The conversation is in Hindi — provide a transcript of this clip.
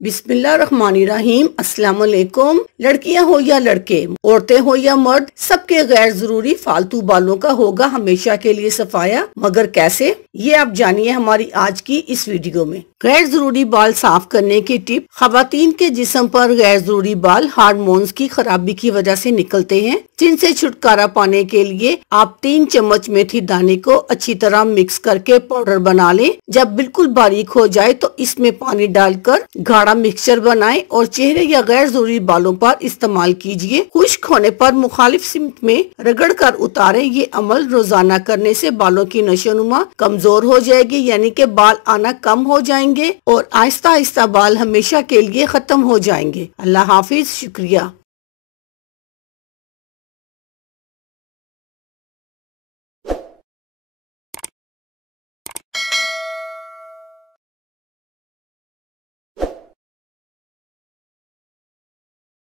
बिस्मिल्लाहिर्रहमानिर्रहीम। अस्सलाम वालेकुम। लड़कियां हो या लड़के, औरतें हो या मर्द, सबके गैर जरूरी फालतू बालों का होगा हमेशा के लिए सफाया, मगर कैसे, ये आप जानिए हमारी आज की इस वीडियो में। गैर जरूरी बाल साफ करने की टिप। खवातीन के जिस्म पर गैर जरूरी बाल हार्मोन्स की खराबी की वजह से निकलते हैं, जिनसे छुटकारा पाने के लिए आप 3 चम्मच मेथी दाने को अच्छी तरह मिक्स करके पाउडर बना लें। जब बिल्कुल बारीक हो जाए तो इसमें पानी डालकर गाढ़ा मिक्सचर बनाएं और चेहरे या गैर जरूरी बालों पर इस्तेमाल कीजिए। खुश्क होने पर मुखालिफ सिमत में रगड़ कर उतारें। ये अमल रोजाना करने से बालों की नशोनुमा कमजोर हो जाएगी, यानी कि बाल आना कम हो जाएंगे और आहिस्ता आहिस्ता बाल हमेशा के लिए खत्म हो जाएंगे। अल्लाह हाफिज। शुक्रिया।